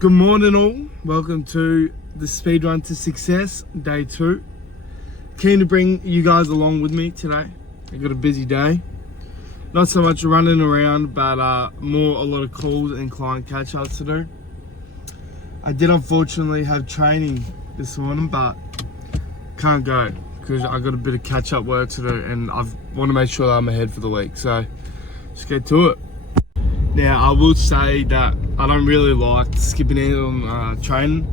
Good morning all, welcome to the Speed Run to Success, day 2. Keen to bring you guys along with me today. I've got a busy day. Not so much running around, but more a lot of calls and client catch-ups to do. I did unfortunately have training this morning, but can't go because I got a bit of catch-up work to do and I want to make sure that I'm ahead for the week. So let's get to it. Now, I will say that I don't really like skipping out on training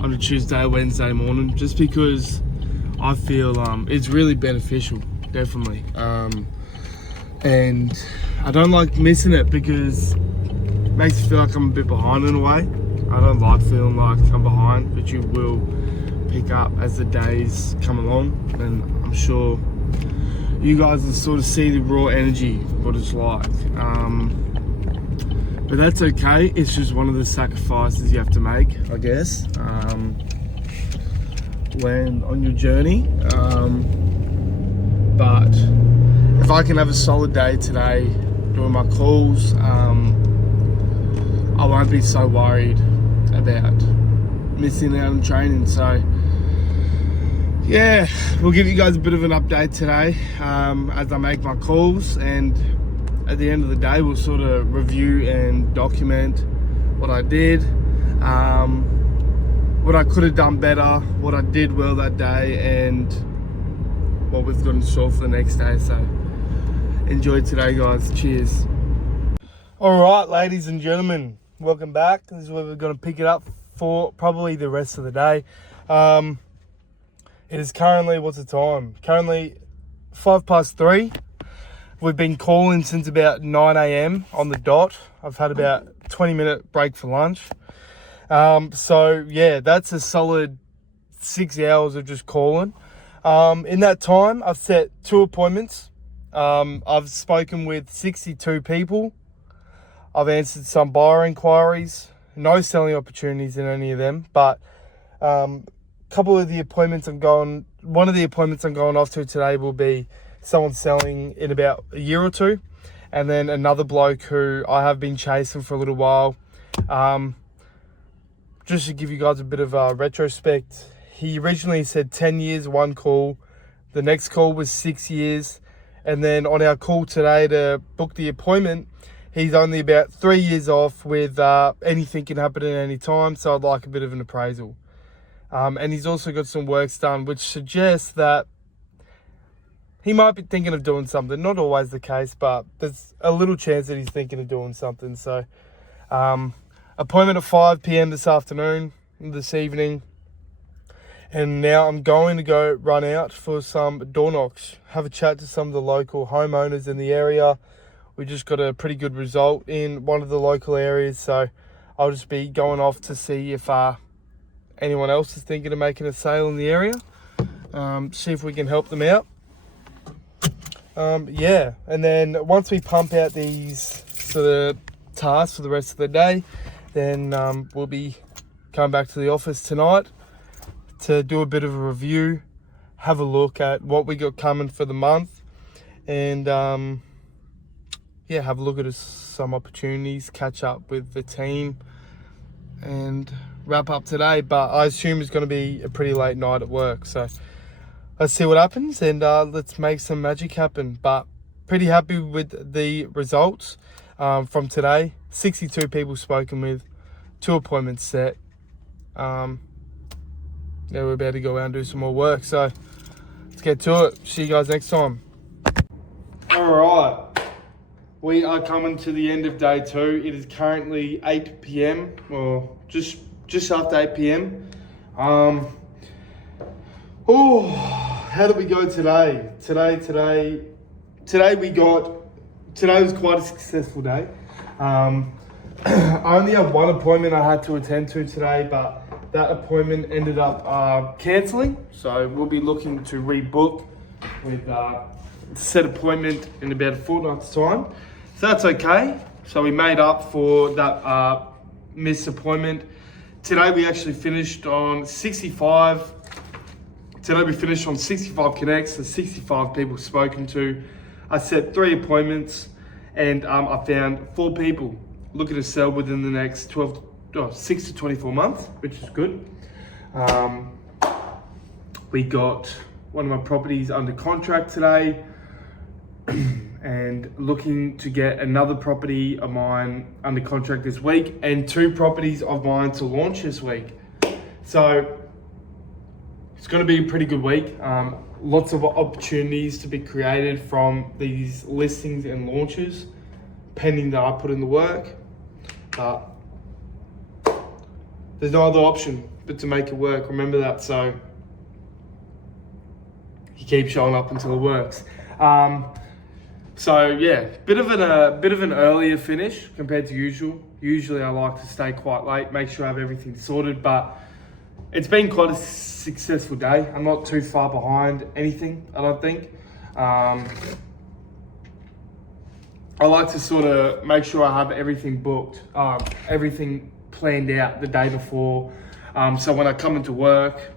on a Tuesday, Wednesday morning, just because I feel it's really beneficial, definitely. And I don't like missing it because it makes me feel like I'm a bit behind in a way. I don't like feeling like I'm behind, but you will pick up as the days come along, and I'm sure you guys will sort of see the raw energy, what it's like. But that's okay, it's just one of the sacrifices you have to make, I guess, when on your journey. But if I can have a solid day today doing my calls, I won't be so worried about missing out on training. So yeah, we'll give you guys a bit of an update today as I make my calls, and at the end of the day we'll sort of review and document what I did, what I could have done better, what I did well that day, and what we've got in store for the next day. So enjoy today, guys. Cheers. All right, ladies and gentlemen, welcome back. This is where we're going to pick it up for probably the rest of the day. It is currently, what's the time? Currently 3:05. We've been calling since about 9 a.m. on the dot. I've had about a 20-minute break for lunch. So yeah, that's a solid 6 hours of just calling. In that time, I've set 2 appointments. I've spoken with 62 people. I've answered some buyer inquiries. No selling opportunities in any of them, but couple of the appointments one of the appointments I'm going off to today will be someone selling in about a year or two, and then another bloke who I have been chasing for a little while. Just to give you guys a bit of a retrospect, he originally said 10 years, 1 call. The next call was 6 years. And then on our call today to book the appointment, he's only about 3 years off with anything can happen at any time. So I'd like a bit of an appraisal. And he's also got some works done, which suggests that he might be thinking of doing something. Not always the case, but there's a little chance that he's thinking of doing something. So appointment at 5 p.m. this evening. And now I'm going to go run out for some door knocks, have a chat to some of the local homeowners in the area. We just got a pretty good result in one of the local areas. So I'll just be going off to see if anyone else is thinking of making a sale in the area. See if we can help them out. Yeah, and then once we pump out these sort of tasks for the rest of the day, then we'll be coming back to the office tonight to do a bit of a review, have a look at what we got coming for the month, and yeah, have a look at some opportunities, catch up with the team, and wrap up today. But I assume it's going to be a pretty late night at work, so let's see what happens, and let's make some magic happen. But pretty happy with the results from today. 62 people spoken with, 2 appointments set. Yeah, we're about to go out and do some more work, so let's get to it. See you guys next time. All right, we are coming to the end of day 2. It is currently 8 p.m. or just after 8 p.m. Oh, how did we go today? Today was quite a successful day. I only have 1 appointment I had to attend to today, but that appointment ended up cancelling. So we'll be looking to rebook with set appointment in about a fortnight's time. So that's okay. So we made up for that missed appointment. Today we actually finished on 65. Today we finished on 65 connects, so 65 people spoken to. I set 3 appointments, and I found 4 people looking to sell within the next 12 6 to 24 months, which is good. We got one of my properties under contract today and looking to get another property of mine under contract this week and 2 properties of mine to launch this week. So it's going to be a pretty good week. Lots of opportunities to be created from these listings and launches, pending that I put in the work. But there's no other option but to make it work. Remember that. So you keep showing up until it works. So yeah, bit of an earlier finish compared to usual. Usually I like to stay quite late, make sure I have everything sorted, but it's been quite a successful day. I'm not too far behind anything, I don't think. I like to sort of make sure I have everything booked, everything planned out the day before. So when I come into work,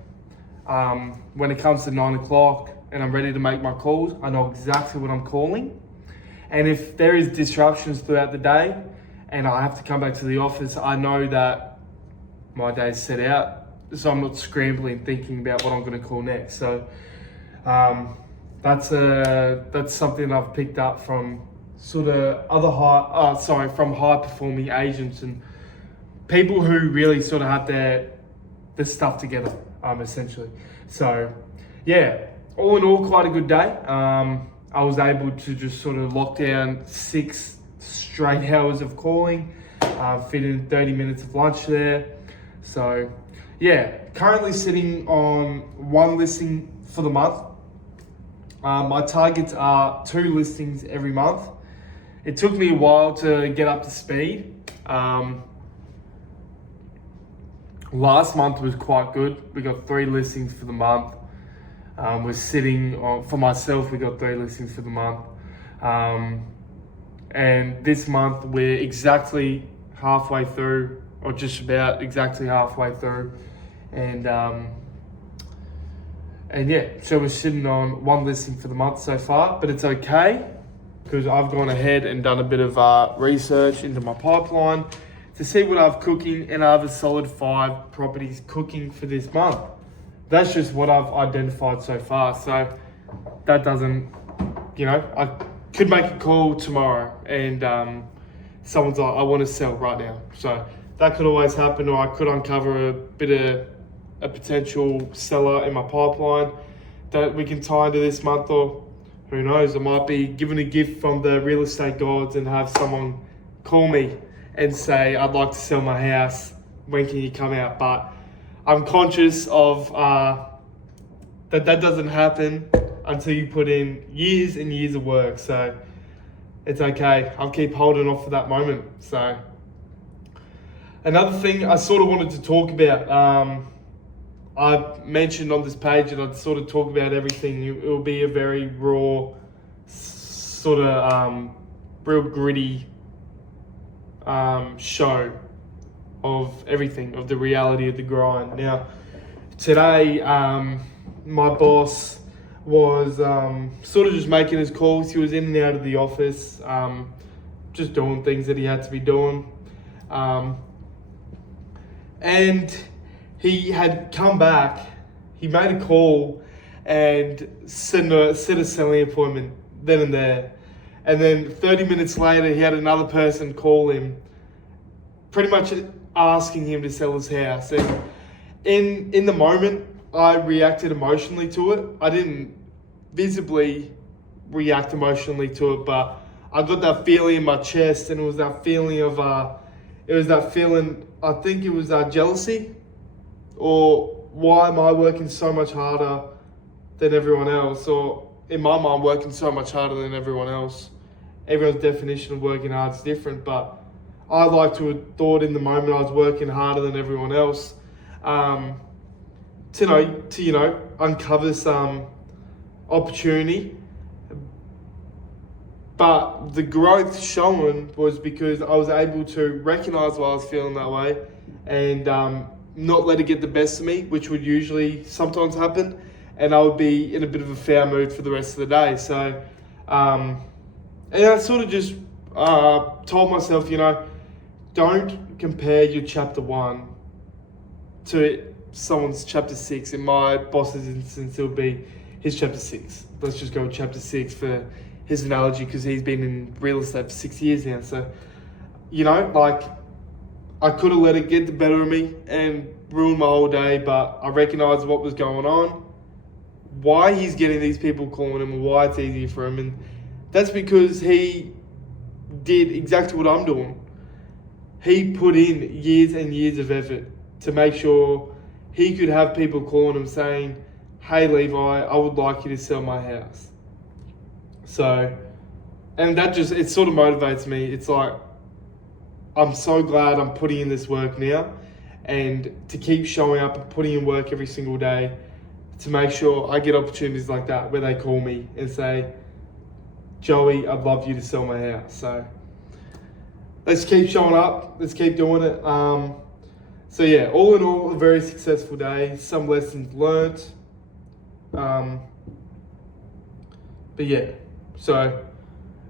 when it comes to 9 o'clock and I'm ready to make my calls, I know exactly what I'm calling. And if there is disruptions throughout the day and I have to come back to the office, I know that my day's set out. So I'm not scrambling thinking about what I'm going to call next. So that's something I've picked up from sort of from high performing agents and people who really sort of have their stuff together, essentially. So yeah, all in all, quite a good day. I was able to just sort of lock down 6 straight hours of calling, fit in 30 minutes of lunch there. So yeah, currently sitting on 1 listing for the month. My targets are 2 listings every month. It took me a while to get up to speed. Last month was quite good. We got 3 listings for the month. We're sitting on, for myself, we got 3 listings for the month. And this month we're exactly halfway through, or just about exactly halfway through. And yeah, so we're sitting on 1 listing for the month so far, but it's okay because I've gone ahead and done a bit of research into my pipeline to see what I've cooking, and I have a solid 5 properties cooking for this month. That's just what I've identified so far. So that doesn't, I could make a call tomorrow and someone's like, I want to sell right now. So that could always happen, or I could uncover a bit of a potential seller in my pipeline that we can tie into this month, or who knows, I might be given a gift from the real estate gods and have someone call me and say, I'd like to sell my house, when can you come out? But I'm conscious of that doesn't happen until you put in years and years of work. So it's okay, I'll keep holding off for that moment. So another thing I sort of wanted to talk about, I mentioned on this page that I'd sort of talk about everything. It will be a very raw, sort of real gritty show of everything, of the reality of the grind. Now, today, my boss was sort of just making his calls. He was in and out of the office, just doing things that he had to be doing. And he had come back, he made a call and set a selling appointment then and there. And then 30 minutes later, he had another person call him, pretty much asking him to sell his house. And in the moment, I reacted emotionally to it. I didn't visibly react emotionally to it, but I got that feeling in my chest, and it was that feeling of, I think it was jealousy, or why am I working so much harder than everyone else? Or in my mind, working so much harder than everyone else. Everyone's definition of working hard is different, but I like to have thought in the moment I was working harder than everyone else, to uncover some opportunity. But the growth shown was because I was able to recognize why I was feeling that way and not let it get the best of me, which would usually sometimes happen, and I would be in a bit of a foul mood for the rest of the day. So, and I sort of just told myself, don't compare your chapter 1 to someone's chapter 6. In my boss's instance, it'll be his chapter 6. Let's just go with chapter 6 for his analogy, because he's been in real estate for 6 years now. So, you know, like, I could have let it get the better of me and ruin my whole day, but I recognised what was going on, why he's getting these people calling him, and why it's easier for him. And that's because he did exactly what I'm doing. He put in years and years of effort to make sure he could have people calling him saying, hey Levi, I would like you to sell my house. So, and that just, it sort of motivates me. It's like, I'm so glad I'm putting in this work now, and to keep showing up and putting in work every single day to make sure I get opportunities like that where they call me and say, Joey, I'd love you to sell my house. So let's keep showing up. Let's keep doing it. So yeah, all in all, a very successful day. Some lessons learnt. But yeah, so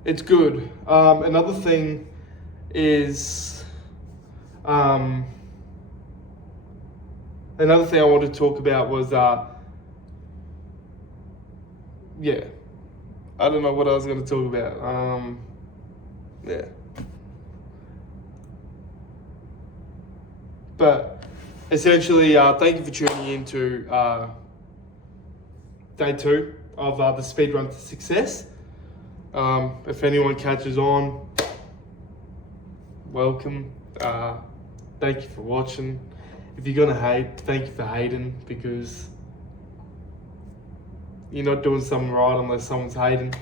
it's good. Another thing is, another thing I wanted to talk about was, yeah, I don't know what I was going to talk about. Yeah. But essentially, thank you for tuning in to day 2 of the Speed Run to Success. If anyone catches on, welcome. Thank you for watching. If you're gonna hate, thank you for hating, because you're not doing something right unless someone's hating,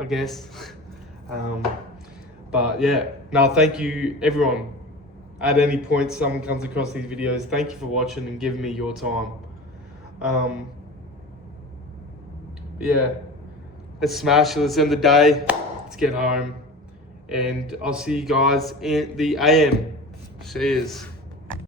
I guess. But yeah, no, thank you everyone. At any point someone comes across these videos, thank you for watching and giving me your time. Yeah, let's smash it. Let's end the day. Let's get home. And I'll see you guys in the AM. Cheers.